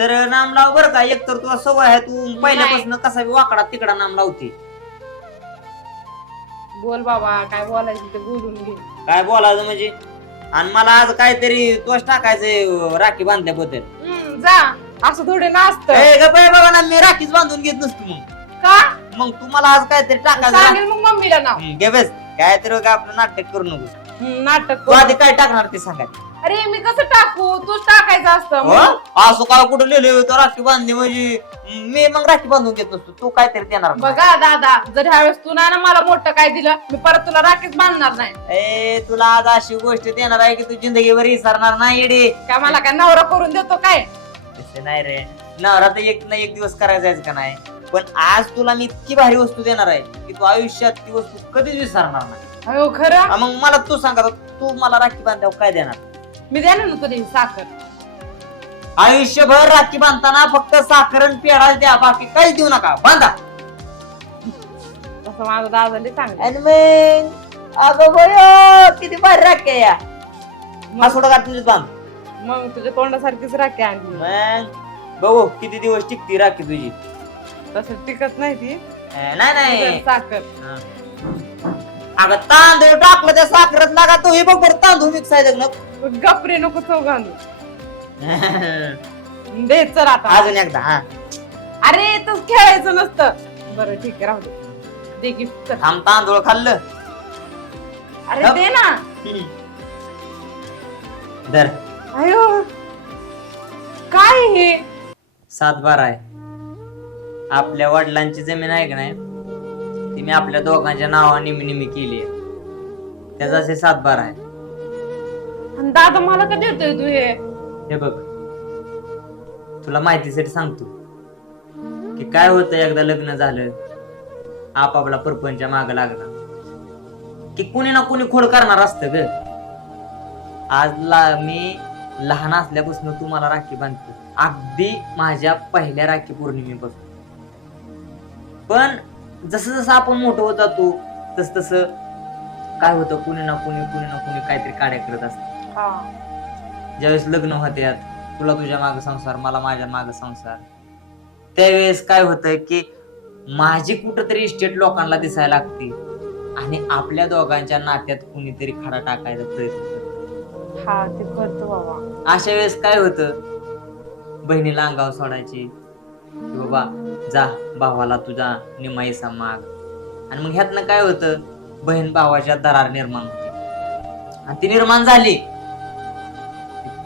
सरळ नाम लाव बरं का. एक तर तुला सवय आहे, तू पहिल्यापासून कसा वाकडा तिकडा नाम लावते. बोल बाबा, काय बोलायचं ते बोलून घे. काय बोलायचं म्हणजे? आणि मला आज काहीतरी तोच टाकायचंय राखी बांधल्याबद्दल. जा, असं थोडे नाचत बाबा ना, मी राखीच बांधून घेत नसतो. का मग तुम्हाला आज काहीतरी टाकायचं. सांगेल मग मम्मीला नाव. घे बस, काहीतरी आपलं नाटक करू नको. नाटक तू आधी काय टाकणार ते सांगा. अरे मी कसं टाकू, तूच टाकायचं असतं. असं काय कुठं लिहिलं तर राखी बांधली म्हणजे मी मग राखी बांधून घेत नसतो. तू काहीतरी देणार. बघा दादा, जर ह्यावेळेस तू ना मोठं काय दिलं, मी परत तुला राखीच बांधणार नाही. तुला आज अशी गोष्ट देणार आहे की तू जिंदगीवर विसरणार नाही रे. काय मला काय नवरा करून देतो काय? तसं नाही रे, नवरा तर एक ना एक दिवस करायचं का नाही. पण आज तुला मी इतकी भारी वस्तू देणार आहे की तू आयुष्यात ती वस्तू कधीच विसरणार नाही. अयो खरं? मग मला तू सांगा, तू मला राखी बांधल्यावर काय देणार? मी देणार ना तुझी साखर. आयुष्यभर राखी बांधताना फक्त साखर आणि पेढा द्या, बाकी काहीच देऊ नका. बांधा. तसं माझं दादाने सांगितलं. आणि मग अगं बयो, किती भारी राखी आहे या. मासोडा घातलीच बांध. मग तुझ्या तोंडासारखीच राखी आणली. मग बघू किती दिवस टिकती राखी तुझी. तसं टिकत नाही ती. नाही साखर. अगं तांदूळ टाकलं त्या साखरच लागा. तो हे बघ बरं, तांदूळ मिक्स आहे ना. गपरे नको चव घालू. दे चल आता अजून एकदा. हा अरे तू खेळायचं नसतं. बरं ठीक आहे, राहू दे. दे गिफ्ट. थांब, तांदूळ खाल्लं. अरे दे ना. धर. अयो काय हे? 7/12 आहे. आपल्या वडिलांची जमीन आहे का नाही, ती मी आपल्या दोघांच्या नावाने निमी केली आहे. त्याचा असे 7/12 आहे. आणि दादा मला का देतोय तू हे? हे बघ, तुला माहितीसाठी सांगतो की काय होतं एकदा लग्न झालं, आपापला परपंच माग लागला की कुणी ना कुणी खोड करणार असतं ग. आज मी लहान असल्यापासून तू मला राखी बांधते, अगदी माझ्या पहिल्या राखी पौर्णिमेपासून. पण जसं जसं आपण मोठं होत जातो तस तस काय होतं, कुणी ना कुणी काहीतरी काड्या करत असत. ज्यावेळेस लग्न होते, तुला तुझ्या माग संसार, मला माझ्या माग संसार, त्यावेळेस काय होतं की माझी कुठंतरी इस्टेट लोकांना दिसायला लागते आणि आपल्या दोघांच्या नात्यात कुणीतरी खडा टाकायचा प्रयत्न करतो. हा ते करतो बाबा. अशा वेळेस काय होतं, बहिणीला अंगावर सोडायची की बाबा जा भावाला तुझा निम्मा हिस्सा माग. आणि मग ह्यातनं काय होतं, बहीण भावाच्या दरार निर्माण होते. आणि ती निर्माण झाली,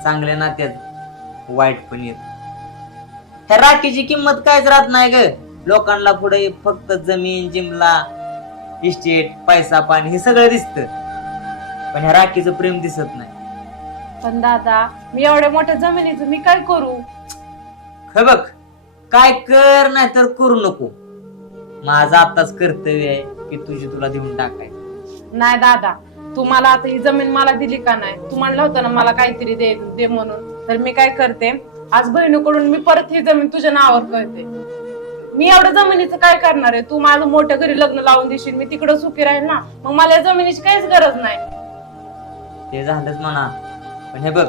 चांगल्या नात्यात वाईट पण येत. त्या राखीची किंमत कायच राहत नाही ग. लोकांना पुढे फक्त जमीन जिमला, इस्टेट, पैसा पाणी हे सगळं दिसतं, पण ह्या राखीचं प्रेम दिसत नाही. पण दादा, मी एवढ्या मोठ्या जमिनीचं मी काय करू? हे बघ, काय कर नाही तर करू नको. माझं आताच कर्तव्य आहे की तुझी तुला देऊन टाकाय. नाही दादा, तू मला आता ही जमीन मला दिली का नाही? तू म्हणलं होतं ना मला काहीतरी दे म्हणून. तर मी काय करते, आज बहिणीकडून मी परत ही जमीन तुझ्या नावावर करते. मी एवढ्या जमिनीचं काय करणार आहे? तू माझं मोठ्या घरी लग्न लावून देशील, मी तिकडं सुखी राहील ना. मग मला या जमिनीची काहीच गरज नाही. ते झालंच म्हणा, पण हे बघ,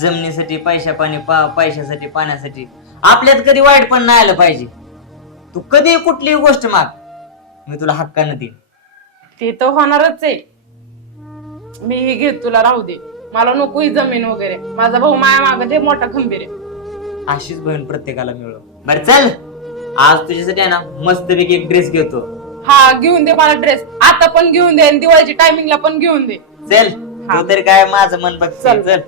जमिनीसाठी पैशासाठी पाण्यासाठी आपल्यात कधी वाईट पण नाही आलं पाहिजे. तू कधी कुठलीही गोष्ट माग, मी तुला हक्कानं देईन. ते तर होणारच आहे. मी ही घेत, तुला राहू दे. मला नको ही जमीन वगैरे. माझा भाऊ माया मागे ते मोठा खंबीर आहे. अशीच बहीण प्रत्येकाला मिळव. बरं चल, आज तुझ्यासाठी आहे ना मस्तपैकी एक ड्रेस घेतो. हा घेऊन दे मला ड्रेस. आता पण घेऊन दे आणि दिवाळीच्या टायमिंगला पण घेऊन दे. चल, तू तरी काय माझं मन बघ. चल.